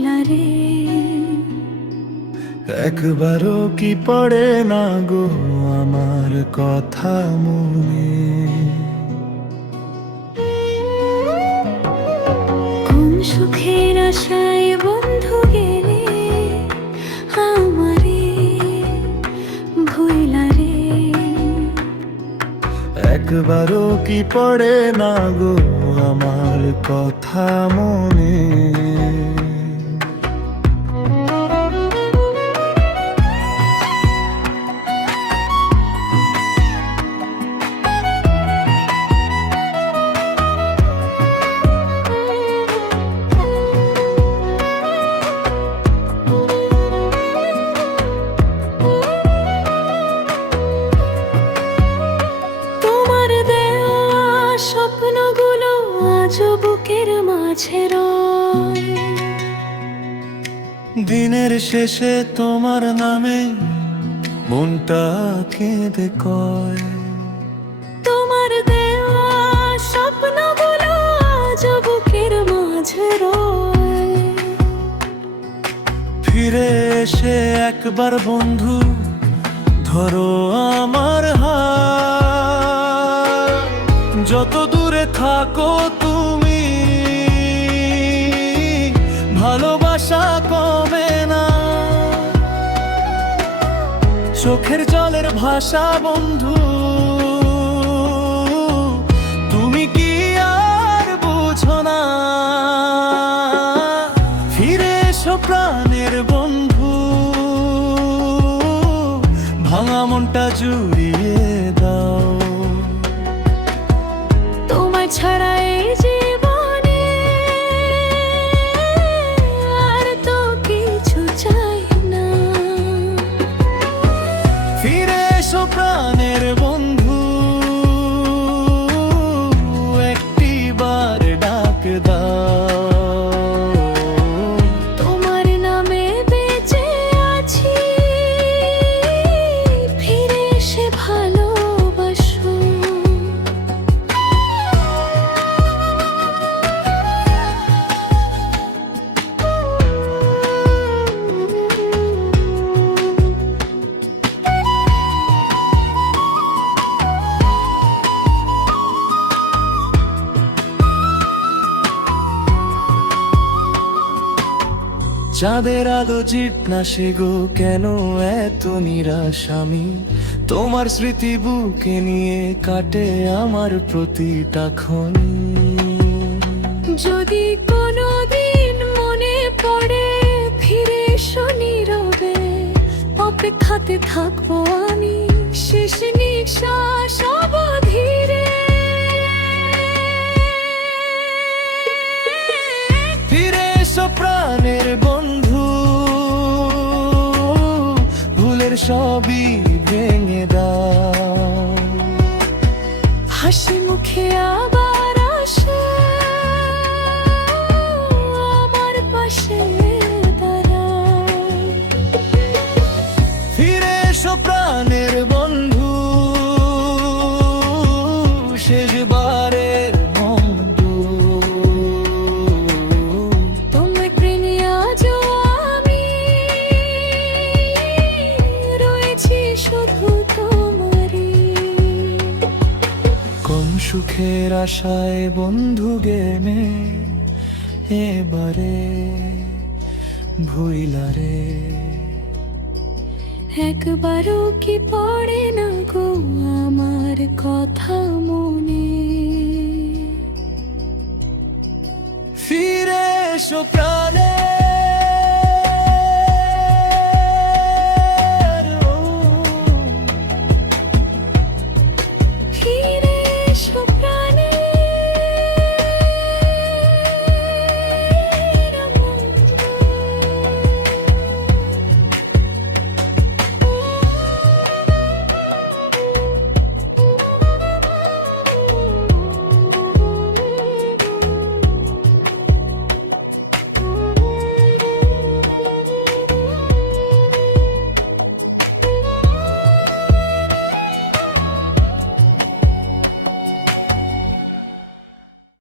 ভুইলা রে। একবারও কি পড়ে না গো আমার কথা মনে? কোন সুখের আশায় বন্ধু গেলে আমারে ভুইলা রে। একবারও কি পড়ে না গো আমার কথা মনে? তোমার দেওয়া স্বপ্নগুলো আজও বুকের মাঝে রয়। দিনের শেষে তোমার নামে মনটা কেঁদে কয়, তোমার দেওয়া স্বপ্নগুলো আজও বুকের মাঝে রয়। ফিরে এসে একবার বন্ধু ধরো আমার হাত। যত দূরে থাকো তুমি ভালোবাসা কমে না। চোখের জলের ভাষা বন্ধু তুমি কি আর বুঝো না? ফিরে এসো প্রাণের বন্ধু, ভাঙা মনটা জুড়িয়ে দাও। তোমার ছাড়া এই জীবনে আর তো কিছু চাই না। ফিরে এসো প্রাণের বন্ধু, একটি বার ডাক দাও। তোমার নামে বেঁচে আছি, ফিরে এসে ভালোবাসো। চাঁদের আলো জিটনাসে গো কেন এত নিরাশ আমি? তোমার স্মৃতি বুকে নিয়ে কাটে আমার প্রতিটা ক্ষণ। যদি কোনোদিন মনে পড়ে ফিরে এসো নীরবে, অপেক্ষাতে থাকবো আমি শেষ নিঃশ্বাস অবধিরে। ফিরে এসো প্রাণের বন্ধু, ভুলের সবই ভেঙে দাও। হাসি মুখে আবার আসে আমার পাশে দাঁড়াও। ফিরে এসো প্রাণের বন্ধু, শেষবারের বন্ধু। তোমার প্রেমে আজও আমি রয়েছি শুধু তোমারই। কম সুখের আশায় বন্ধু গেমে এবারে ভুইলা রে। একবারও কি পড়ে না গো আমার কথা মনে? ফিরে এসো প্রাণে